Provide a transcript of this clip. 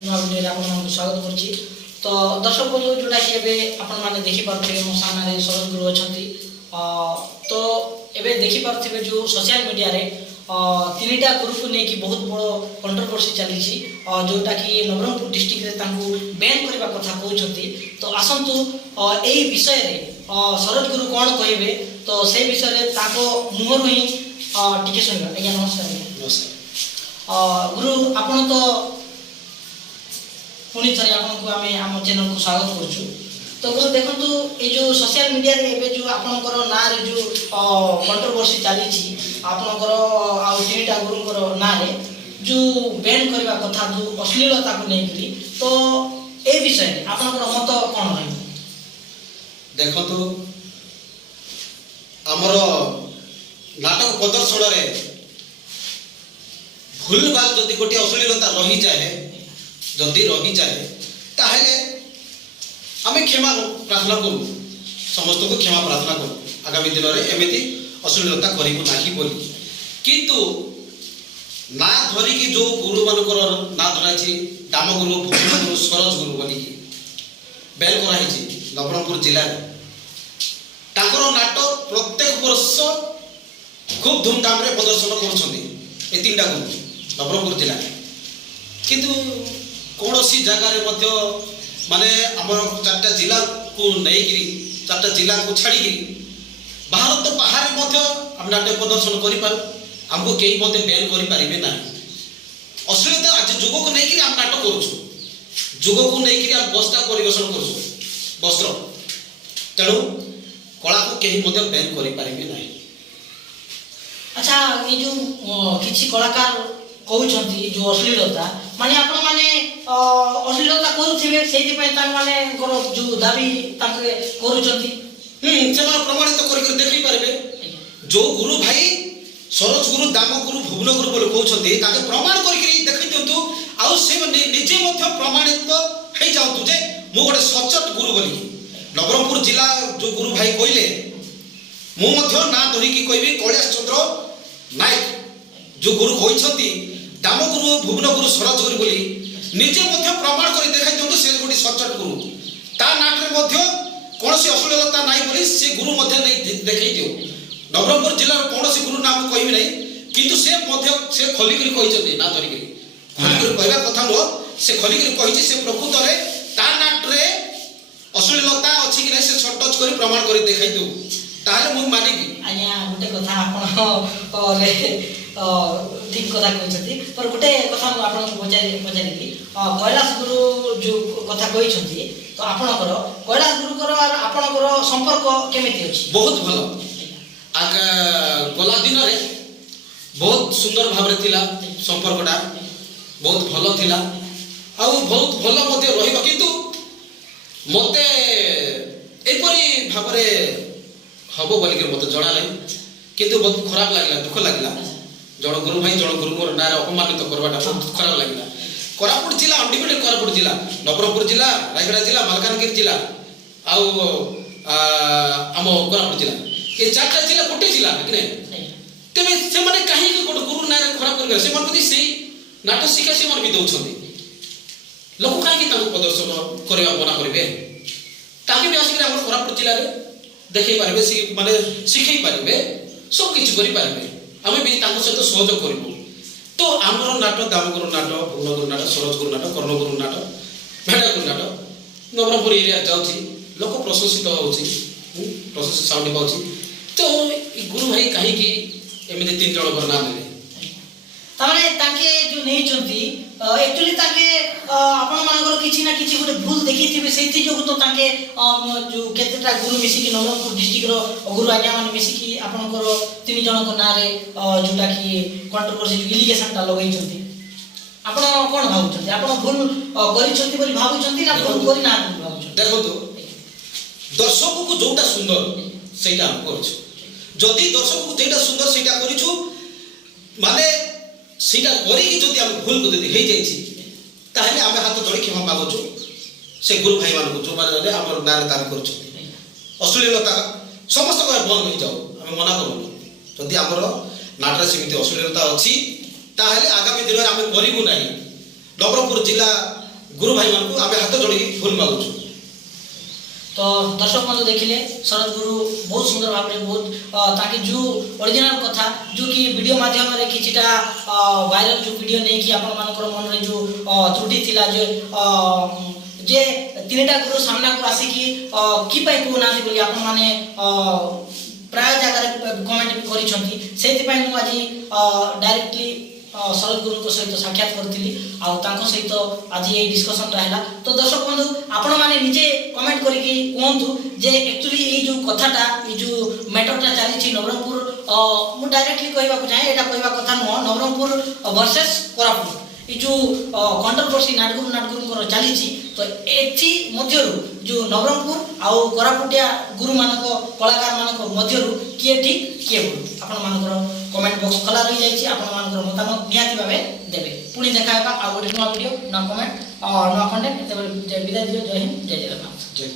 स्वागत करुच्ची तो दर्शक बंधु जोटा कि मैंने देखिपे मो सामने शरद गुरु अच्छा तो ये देखिपे जो सोशल मीडिया रे तीनटा गुरु को लेकिन बहुत बड़ कंट्रोवर्सी चली जोटा कि नवरंगपुर डिस्ट्रिक्ट में बैन करने कथा कहते तो आसतु यही विषय रे शरद गुरु कौन कहे तो से विषय मुहर ही टी शुणा। आज्ञा नमस्कार। नमस्कार गुरु आपन तो पुणी थे आपको आम आम चैनल को स्वागत करुँ। तो गुरु देखु ये जो सोशल मीडिया रे जो आपणकर ना रे जो कंट्रोवर्सी चली आपणकर आईटा गुरुंर ना रे जो बैन करने कथा जो अश्लीलता को लेकर तो ए विषय आपणकर मत कौन रही? देखो तो आमर नाटक प्रदर्शन रे भूल भाल जदि गोटे अश्लीलता रही जाए जदि रही जाए ताहले आमे क्षमा प्रार्थना करूँ समस्त को क्षमा प्रार्थना करूँ आगामी दिन में एमती अश्लीलता करूँ ना बोली किंतु ना धरिकी जो गुरु मानकर ना धराई दाम गुरु भूषण गुरु सरज गुरु बोलिकी बैन कराई नवरंगपुर जिले ताकर नाटक प्रत्येक वर्ष खूब धूमधाम रे प्रदर्शन कर तीन गुरु नवरंगपुर जिला किंतु कौन सी जगार माने आम चार्टा जिला को नहीं चार्टा जिला को छाड़ी भारत बाहर आम नाट्य प्रदर्शन करमको कहीं बैन करें ना अश्लीलता आज जुग को लेकिन आम नाटक करुँ जुग को लेकिन आम बस्ता परिवेशन कर वस्त्र तेणु कला को कहीं बैन करें ना। अच्छा ये जो किसी कलाकार कहते जो अश्लीलता माने आपण माने अश्लीलता करुथिबे सेति पय तान माने जो दाबी ताके करूचंती से प्रमाणित कर देखि पारबे जो गुरु भाई सरज गुरु दाम गुरु भुवन गुरु बोले कहउछंती ताके प्रमाण करिकरी देखि दियंतु आउ से निजे मध्य प्रमाणित हे जाउतु जे मो गोटे सचट गुरु बोली नवरंगपुर जिला जो गुरु भाई कहले मो मध्य ना धरिकी कहबी कैलाश चंद्र नायक जो गुरु कहउछंती दाम गुरु भुवन गुरु सरज गुरु बोली निजे मध्य प्रमाण कर देखा दिंतु से गोटे सचट गुरु ता नाटरे मध्य कौन सी अश्लीलता नाई बोली से गुरु मध्य नहीं देखई दियो नवरंगपुर जिलार कौन सी गुरु नाम कहबी नहीं किंतु से मध्य से खलिकरी कहिसथि ना धरिकरी खलिकरी कहबा कथा नो से खलिकरी कहिछि से प्रकृत रे ता नाटरे अश्लीलता अछि कि नहीं से छट टच करी प्रमाण करी देखै दियो ताले मु मानिबी। आज्ञा गोटे कथा आपण ठीक कथा कहते पर गोटे कथा पचारि कैलाश गुरु जो कथा कहते तो आपणकर कैलाश गुरुकर आपणकर संपर्क केमिति अछि? बहुत भल आगे गला दिन रे बहुत सुंदर भाव थिला संपर्कटा बहुत भल थिला आ बहुत भल मध्ये रहिबा किंतु मते एपरी भाव रे हबो बोली के मते जणा नै किंतु बहुत खराब लागला दुख लागला जन गुरु भाई जन गुरु ना अपमानित करवाटा बहुत खराब लगे कोरापुट जिला अनडिपेंडेंट कोरापुट जिला नवरंगपुर जिला रायगड़ा जिला मालकानगिरी जिला आम कोरापुट जिला ये चार्टा जिला गोटे जिला कि तेरे से माने कहीं गोटे गुरु ना खराब कर से मन प्रति से नाटक शिक्षा से मन भी दउछंती लोक कहीं प्रदर्शन करवा मना करेंगे ताकि भी आसिक आम कोरापुट जिले में देखई पारे माने शिखई पारे सब किसी करें आम भी सहित सहयोग करूँ तो आमर नाटक दामगुरु नाटक भुवनगुरु नाटक सरज गुरु नाटक कर्णगुरु नाटक भेड़ा गुरु नाटक नवरंगपुर एरिया जाऊँगी लोक प्रशंसित प्रशंसित साउंड पाँच तो गुरु भाई कहीं एमती तीन जन नाम ले तामाने ताके जो नहीं चंती एक्चुअली ताके आपण मानकर किछि ना किछि गोटे भूल देखिथिबे सेति जो तो ताके जो केतेटा गुरु मिसी कि नवरंगपुर डिस्ट्रिक्ट रो गुरु आज्ञा मान मिसी कि आपनकर तीन जन को नारे जोटा कि कंट्रोवर्सी इलिगेशन ता लगै चंती आपण कोन भाबुचंती आपण भूल करि चंती बोली भाबुचंती ना भूल करि ना भाबुचंती? देखो तो दर्शक को जोटा सुंदर सेटा हम करछु जदि दर्शक को जेटा सुंदर सेटा करिछु माने सीटा करी जदि आम भूल को हो जाए आम हाथ जोड़ी क्षमा मागुचु से गुरु भाई मान जो मैंने आम ना दाबी कर अश्लीलता समस्त बंद हो जाओ आम मना करूँ जदि आमर नाटक सेमती अश्लीलता अच्छी आगामी दिन में आम करूँ ना नवरंगपुर जिला गुरु भाई मानकु आमे हाथ जोड़ी भूल मागुछु। तो दर्शक बंधु देखिले शरद गुरु बहुत सुंदर भाव में बहुत ताकि जो ओरिजिनल कथा जो कि वीडियो माध्यम रे किछिटा वायरल जो वीडियो नहीं कि आपण मानकर मन रे जो त्रुटि थिला जो जे तीनटा गुरु सामना को आसी कि पाई को नासी बोली आपण माने प्राय जगह कमेंट भी करिसंती सेति पाई मु आज डायरेक्टली शरद गुरु को सहित साक्षात करथिली आ तांको सहित आज ये डिस्कशन रहला। तो दर्शक बंधु आपण माने निजे कमेंट करके कहंतु जे एक्चुअली ये जो कथाटा ये जो मैटरटा चली छि नवरंगपुर मु डायरेक्टली कहबा को चाहे एटा कहबा कथा न नवरंगपुर वर्सेस कोरापुट ये जो कंट्रोवर्सी नाटगुरु चली तो एथि मध्यरु जो नवरंगपुर आउ कोरापुटिया गुरु मानक कलाकार मानक मध्यरु किए ठीक किए भूल आपण मानकर कमेंट बॉक्स खोला रही जाइए आपण मानकर मतामत निहाती भावे देबे पुणी देखाबा आ गोटे नवा वीडियो नवा कमेंट और नवा कंटेंट विदाय दियो। जय हिंद जय जगन्नाथ। जय